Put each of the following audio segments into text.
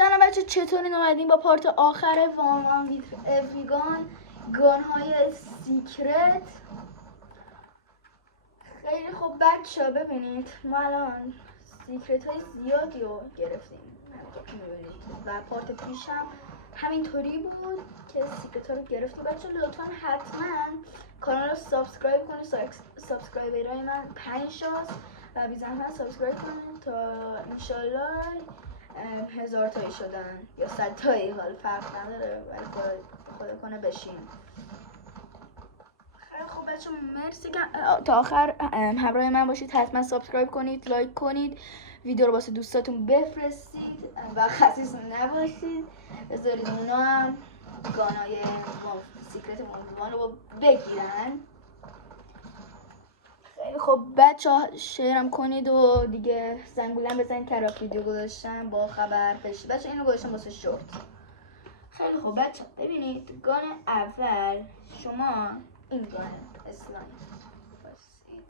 سلام بچه، چطورین؟ اومدین با پارت آخر وان ویت ویگان گان های سیکرت. خیلی خوب بچه، ببینید ما الان سیکرت های زیادی رو گرفتیم و پارت پیشم همینطوری بود که سیکرت ها رو گرفتیم. بچه لطفا حتما کانال رو سابسکرایب کنید. سابسکرایبرهای من 5 شاست و بی زحمت سابسکرایب کنید تا انشالله 1000 تایی شدن یا 100 تایی، حال فرق نداره ولی خدا کنه بشین. خیلی خوب بچه، مرسی که تا آخر همراه من باشید. حتما سابسکرایب کنید، لایک کنید، ویدیو رو واسه دوستاتون بفرستید و خسیس نباشید. بذارید اونا هم گانای سیکرت موندوان رو بگیرن. خیلی خب بچه ها، شیرم کنید و دیگه زنگولم بزنید که راه ویدیو گذاشتم با خبر بشید. بچه اینو گذاشتم واسه شورت. خیلی خب بچه ببینید، گان اول شما این گان اسلایم باشید.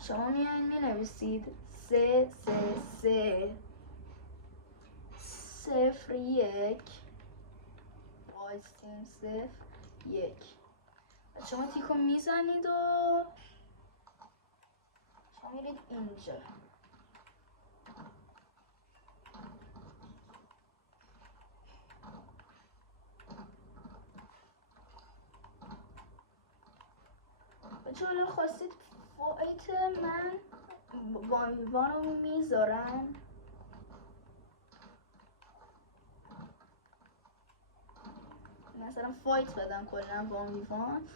شما میایین می نویسید 3 3 3 0 1 وایسیم 0 1. شما تیکو میزنید و شما میرید اینجا. بچه حالا خواستید فایت من وان رو میذارم. مثلا فایت بدم کلا وان.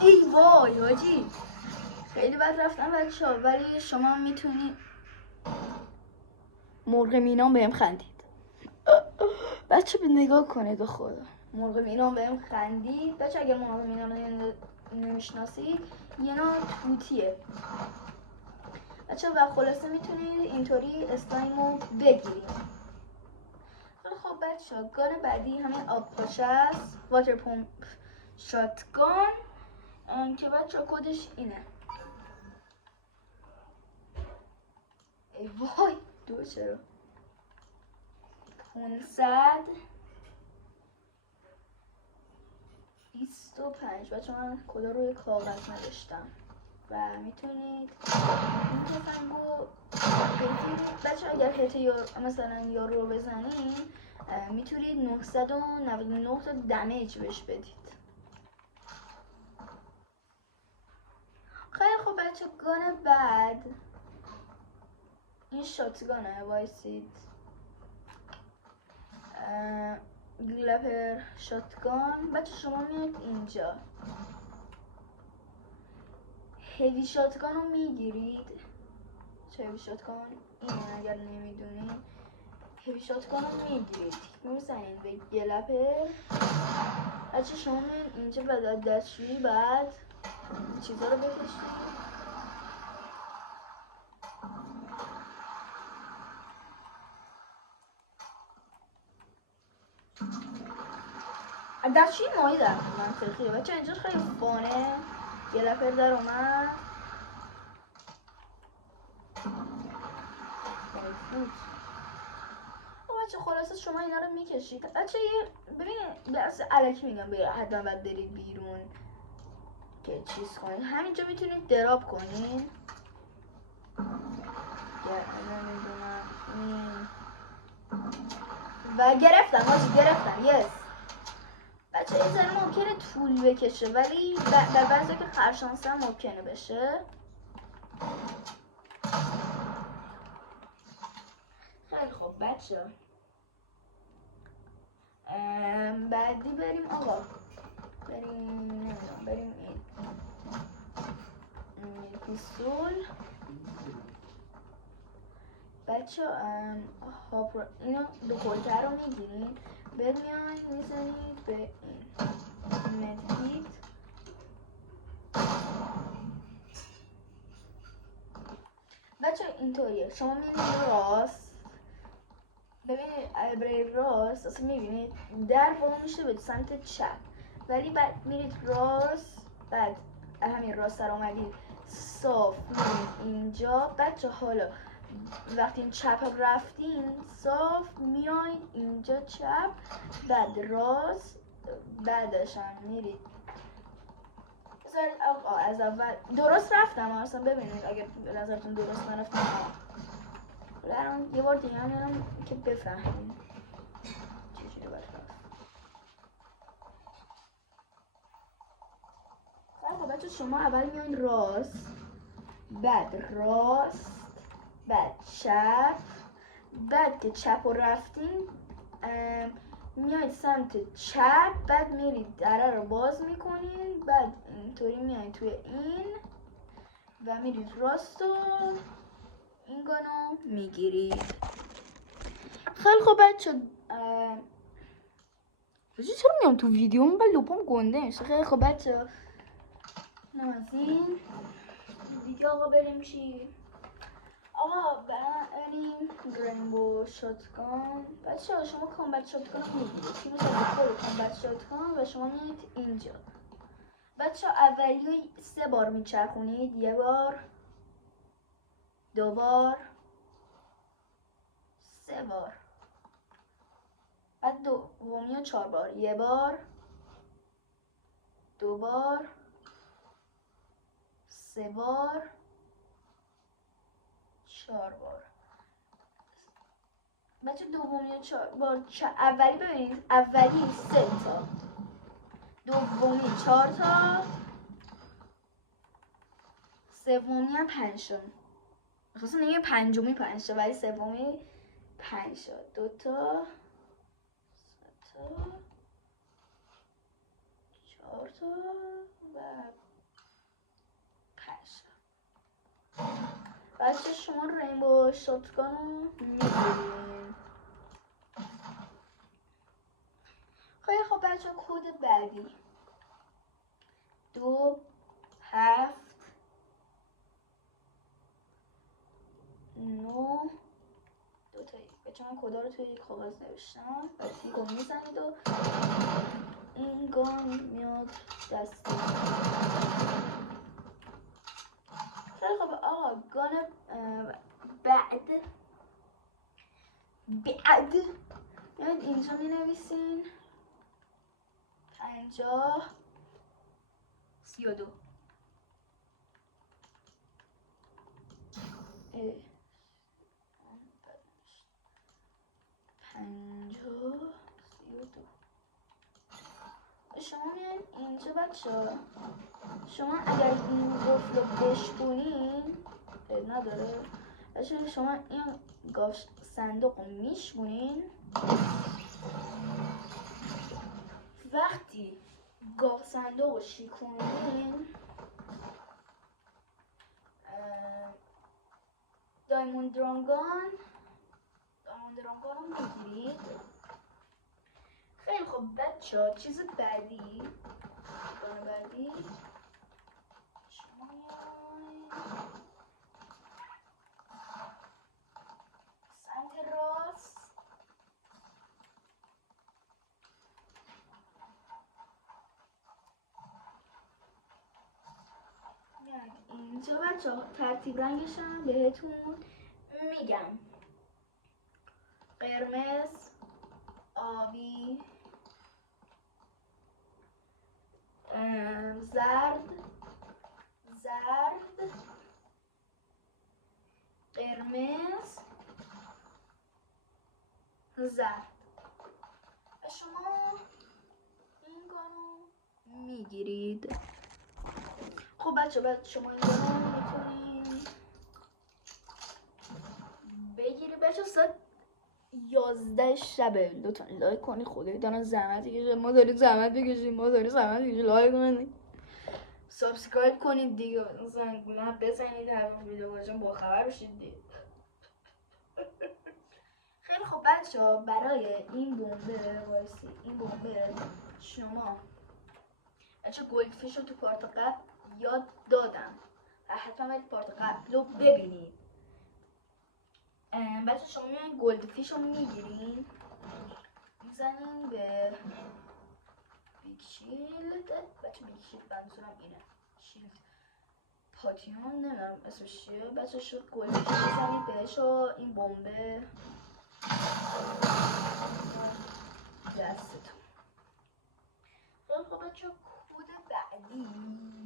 ای وای حاجی، خیلی بد رفتم بچه ها، ولی شما میتونید. مرغ مینام بهم خندید. بچه به نگاه کنید به خدا، مرغ مینام بهم خندید. بچه اگر مرغ مینام نمیشناسید یه نوع توتیه بچه و خلاصه میتونید اینطوری اسلایم رو بگیرید. خب بچه گان بعدی همین آب پاچه است، واتر پمپ شاتگان که بچه کدش اینه. ای وای دو چرا 525. بچه من کدا روی کاغذ نوشتم و میتونید این تفنگو بگیرید. بچه اگر هیت مثلا یارو رو بزنید میتونید 999 تا دمیج بهش بدید. خیلی خوب بچه گان بعد این شاتگانه، وایسید. گلپر شاتگان. بچه شما میاد اینجا هیوی شاتگان رو میگیرید. چه هیوی شاتگان اینه اگر نمیدونید. هیوی شاتگان رو میگیرید میزنید به گلپر. بچه شما میاد اینجا و دستشویی بعد چیزا رو بکشید. دستشویی ماهی در منطقیه بچه، اینجا خیلی فانه. گلپر در اومد. بچه خلاصه شما اینا رو میکشید. بچه ببینید درس علکی میگم حتما باید برید بیرون که چیز کنید. همینجا میتونید دراب کنید. و گرفتم یس. بچه این ذره ممکنه طول بکشه ولی در بعضی که خرشانسه هم ممکنه بشه. خیلی خوب بچه بعدی بریم آقا، بریم این پیستول. بچه اینو دو کلتر رو میگیرین، بعد میاین میزنید به این مدهید. بچه اینطوریه، شما میرید راست، ببینید برای راست اصلا میبینید در وا میشه به سمت چپ، ولی بعد میرید راست، بعد همین راست در اومدید صاف میرید اینجا. بچه حالا وقتی این چپ رفتین صاف میاید اینجا چپ، بعد راست، بعدش هم میرید از اول درست رفتم اصلا. ببینید اگر به نظرتون درست نرفتم الان یه بار دیگه هم میرم که بفهمید چجوری باید رفت. خب بچه شما اول میاین راست، بعد راست، بعد چپ، بعد که چپ رو رفتین میاید سمت چپ، بعد میرید دره رو باز میکنین، بعد اینطوری میاید توی این و میرید راست و این گانو میگیرید. خیلی خوب بچه چرا میام تو ویدیو اینقدر لپام گنده میشه. خیلی خوب بچه اینم از این دیگه. آقا بریم چی؟ آقا بریم رینبو شاتگان. بچه شما کامبت شاتگان میگیرید، تیم خود کامبت شاتگان و شما میایید اینجا. بچه اولی 3 بار میچرخونید، 1 بار، 2 بار، 3 بار، بعد دومی 4 بار، 1 بار، 2 بار، 3 بار، 4 بار. بچه دومی 4 بار اولی ببینید، اولی 3 تا، دومی 4 تا، سومی هم 5 تا. خواستم نگه پنجمی 5 تا ولی سومی 5 تا. 2 تا، 3 تا، 4 تا و 5 تا. بچه شما رینبو شاتگان رو میگیرین. خیلی خب بچه کد بعدی 2 7 9 2 تایی. بچه من کدا رو توی یک کاغذ نوشتم و تیکو میزنید و این گان میاد دستی. خیلی خب آقا گان بعد میاد اینجا می نویسین 50 32 شما میان اینجا بچه. شما اگر این قفل رو بشکنین نداره بچه، شما این گاف صندوق رو میشکنین. وقتی گاف صندوق رو شکنین دایموند درانگان رو میگیرید. خیلی خوب بچه ها چیز بعدی شما سمت راست اینجا بچه ها ترتیب رنگش هم بهتون میگم: قرمز، آبی، زرد، قرمز، زرد. و شما این گانو میگیرید. خب بچه بعد شما این گانو میتونید بگیرید. بچه ساعت 11 شبه. لطفا لایک کنی، خدایی دارن زحمت کشید، ما داریم زحمت بکشیم، لایک کنید، سابسکرایب کنید دیگه، زنگوله هم بزنید، هر وقت ویدیو گذاشتم با خبر بشید دیگه. خیلی خب بچه ها برای این بمبه شما بچه گلدفیش رو تو پارت قبل یاد دادم و حتما باید پارت قبل رو ببینید. بچه شما میان گلدفیش رو میگیرین، میزنین به بیگ شیلد. بچه بیگ شیلد منظورم اینه، شیلد پاتیون نمیدونم اسمش چیه. بچه شد گلدفیش میزنید بهش و این بمبه دستتون. خیلی خب بچه کد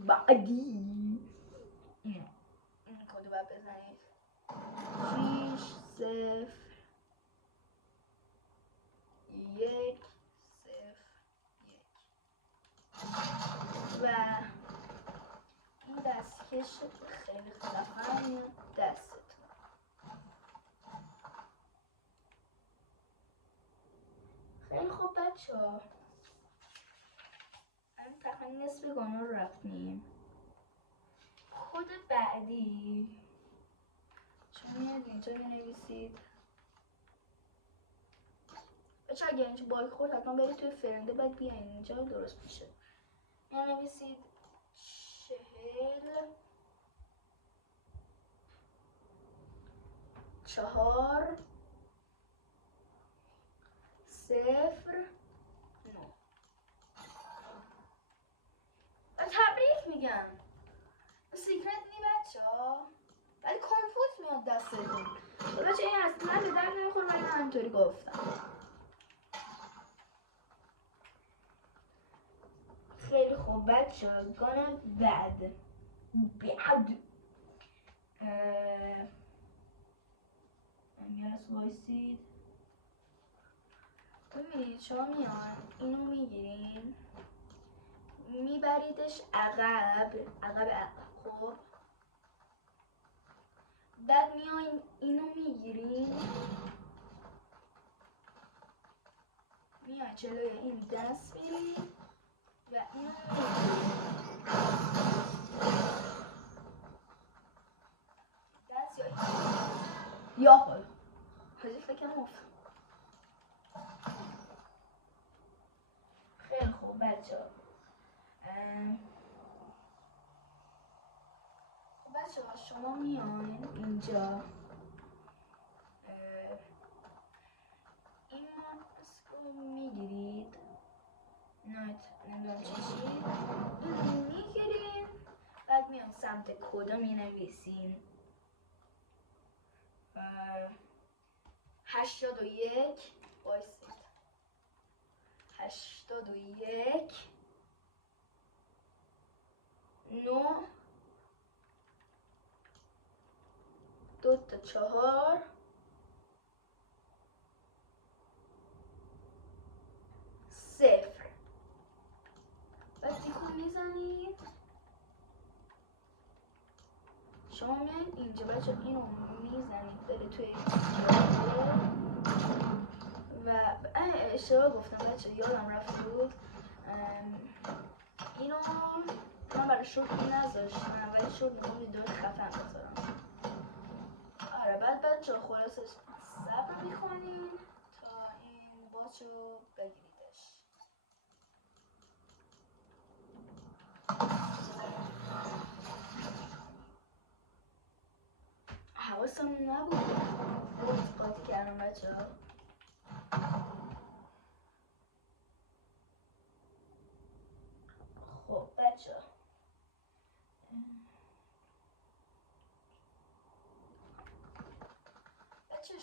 بعدی اینه، این کد باید بزنید 6 0 1 0 1 و این دستکش خیلی خفن دستتون. خیلی خوب بچه ها، همین تقریبا نصف گانا رو رفتیم. کد بعدی شما میاد اینجا بنویسید. بچه اگه اینجا باگ خورد حتما برید توی فرنده، بعد بیاین اینجا درست میشه. می‌نویسید 44 0 9 و تبریک میگم. سیکرت نی بچه ها، ولی کانفوز میاد دستتون. بچه این اصلا به درد نمیخوره، ولی من همینطوری گفتم. خیلی خوب بچه ها، گانا بعد یه وایسید. ببینید شما میان اینو میگیرین میبریدش عقب. خب بعد میاین اینو میگیرین میاین جلوی این دست میرین و اینو دست یا خود حاضر فکرم افتاد. خیلی خوب بچه ها، بچه ها شما میاین اینجا این ماسک رو میگیرید، نمیدونم چشید این میگیرین، بعد میان سمت کدا مینویسین 81 بایستید 81 9 2 تا 4 0 بعد تیکون میزنید. شما میایید اینجا بچه اینو میزنید بره توی و اشتباه گفتم بچه، یادم رفت بود اینو من برای شوخی نذاشتم، ولی شوخی میگم ویدیو خفن بذارم. آره بعد بچه خلاصه صبر میکنین تا این باچ رو بگیریدش. حواسم نبود قاطی کردم بچه ها. خب بچه ها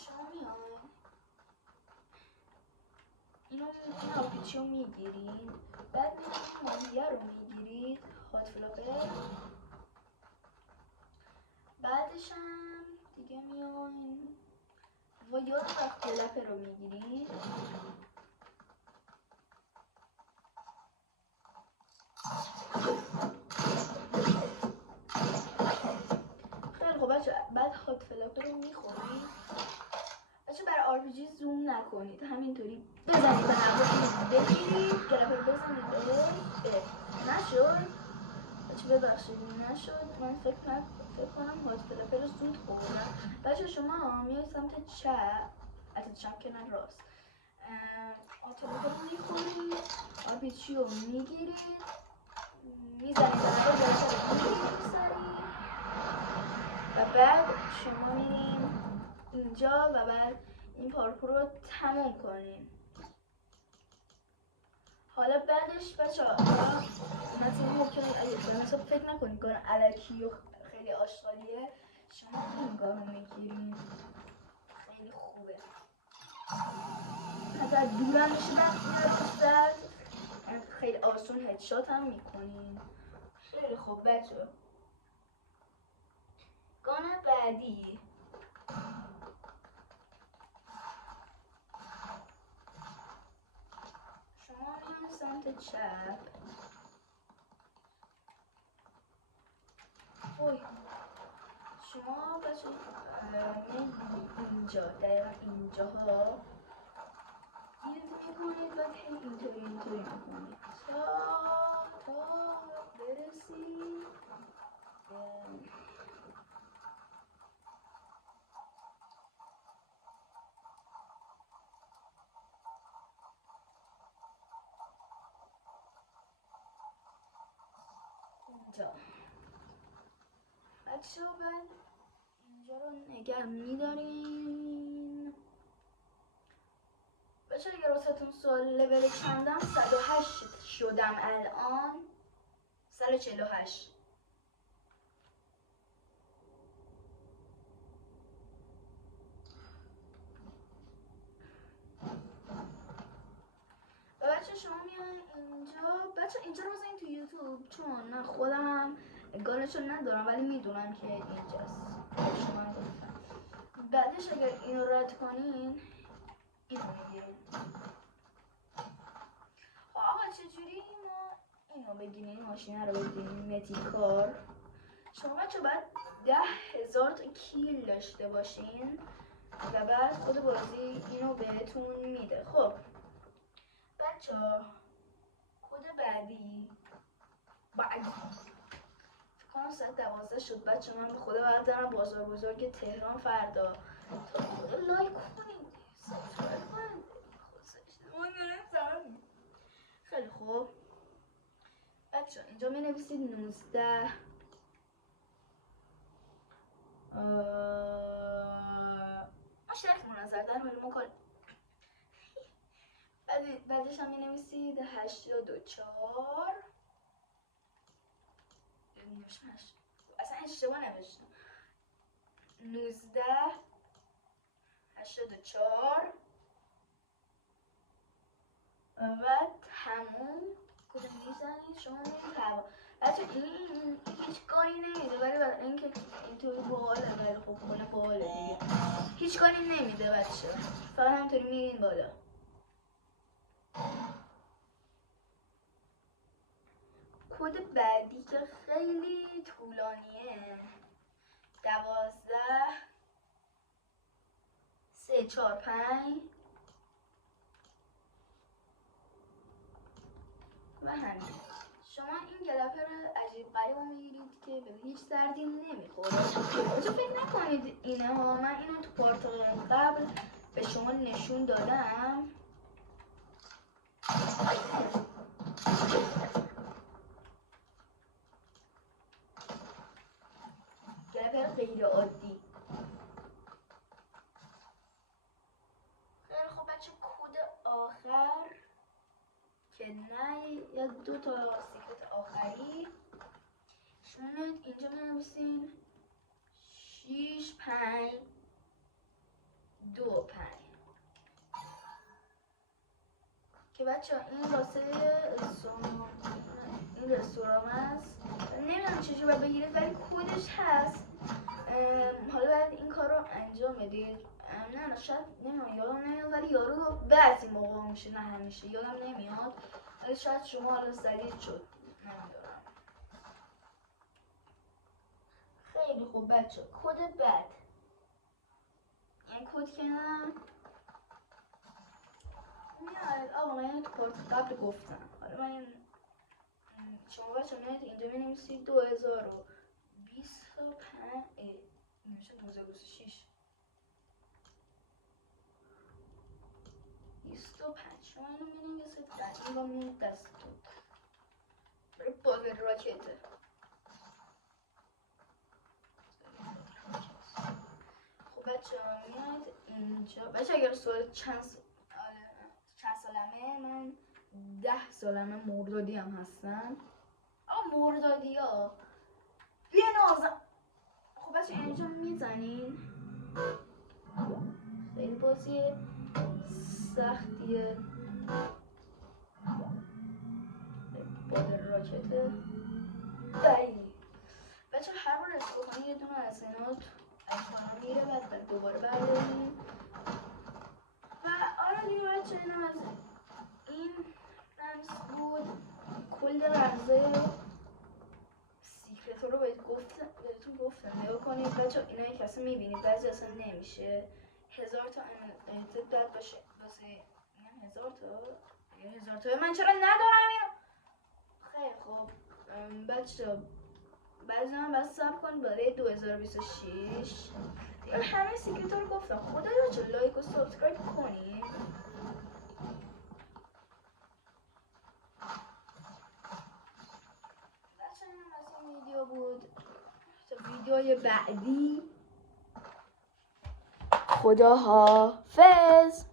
شما میاین اینو آبیچی رو میگیرین، بعد میاین ماهیه رو میگیرید هات فلاپر، بعدش هم دیگه میاین و یاد وقت فلاپر رو میگیرید. خیلی خوب بچه بعد هات فلاپر رو میخورید. بچه برای آرپیجی زوم نکنید، همینطوری بزنید به هوا بگیرید گرفت بزنید به نشد بچه ببخشید نشد. من فکر کنم هات فلاپر رو زود خوردم. بچه شما میاید سمت چپ، از چپ که نه راست، هات فلاپر رو میخورید، آرپیجی رو میگیرید میزنید و بعد شما میرین اینجا و بعد این پارکور رو تموم کنین. حالا بعدش بچه‌ها مثلا ممکنه اگه مثلا فکر نکنید کار الکی و خیلی آشغالیه، شما این کار رو میگیرین خیلی خوبه. مثلا دورمش میاد خیلی آسون هدشات هم میکنین. خیلی خوب بچه‌ها. گان بعدی شما میان سمت چپ. اوی شما بچه اینجا دقیقا اینجاها گیرد میکنید و اینطوری میکنید تا برسید اینجا. بچه ها بعد اینجا رو نگه میدارین. بچه اگر واسهتون سوال لول چندم 108 شدم الان 148. بچه شما میان اینجا. بچه اینجا رو بزنین تو یوتیوب چون من خودم گانشو ندارم ولی میدونم که اینجاست. شما گفتم بعدش اگر این رو رد کنین این رو میگیرین. آقا چجوری ما اینو بگیرین ماشین رو بگیرین متیکار. شما بچه باید 10,000 تا کیل داشته باشین و بعد خود بازی اینو بهتون میده. خب بچه کد بعدی فکرم ساعت 12 شد. بچه من به خدا باید دارم بازار بزرگ تهران فردا. تا خدا لایک کنید سابسکرایب کنید. خیلی خوب بچه اینجا می نویسید 19 ما شرک منظر در مورد ما کار. بعدش هم می نویسید 84 اصلا اشتباه نوشتم 19 84 و تموم کد میزنید. شما میرید هوا. بچه این هیچ کاری نمیده ولی برای اینکه اینطوری باحاله ولی خب کنه باحاله دیگه هیچ کاری نمیده بچه. فقط همطوری میرین بالا. کد بعدی که خیلی طولانیه 12 3 4 5 و همین. شما این گلپر عجیب غریب رو میگیرید که به هیچ دردی نمیخوره. تو فکر نکنید اینه ها. من اینو تو پارت قبل به شما نشون دادم. گلپر غیر عادی. خیلی خوب بچه کد آخر که نه یا 2 تا سیکرت آخری شما اینجا بنویسین 6 5 2 5 که بچه این واسه این رستوران است. نمیدونم چجوری باید بگیرید ولی کدش هست. حالا باید این کار رو انجام بدید. نه شاید نمیدونم یادم نمیاد ولی یارو بعضی موقع میشه نه همیشه یادم نمیاد ولی شاید شما حالا زدید شد نمیدونم. خیلی خوب بچه کد بعد این کد که نه میاد. آقا من تو کارت قبل گفتم. حالا من شما بچه میاد اینجا بنویسید 2025 نمیشه 2026 25 شما اینو بنویسید بعد این با میاد دستتون برای بازی راکته. خب بچه میاد اینجا. بچه اگر سوال چند سالمه، من 10 سالمه، مردادی هم هستم. مردادی ها یه نازم. خب بچه اینجا میزنین. خیلی بازی سختیه. باد راکته. بچه هر بار اسکو کنی یه دونه از اینا میره بعد دوباره برداریم. و آره دیگه بچه اینم از این رمز بود. کل رمزه سیکرت رو بهتون گفتم نگاه کنید بچه. اینا یک کسی میبینید بعضی اصلا نمیشه. 1000 تا امتد باید باشه واسه این 1000 تا من چرا ندارم اینو. خیلی خوب بچه بعضی هم باید صبر کنید برای 2026. همه سیکرت رو گفتم. خدایا چه لایک و سابسکرایب کنید. بچه این از این ویدیو بود. تا ویدیوی بعدی. خدا حافظ.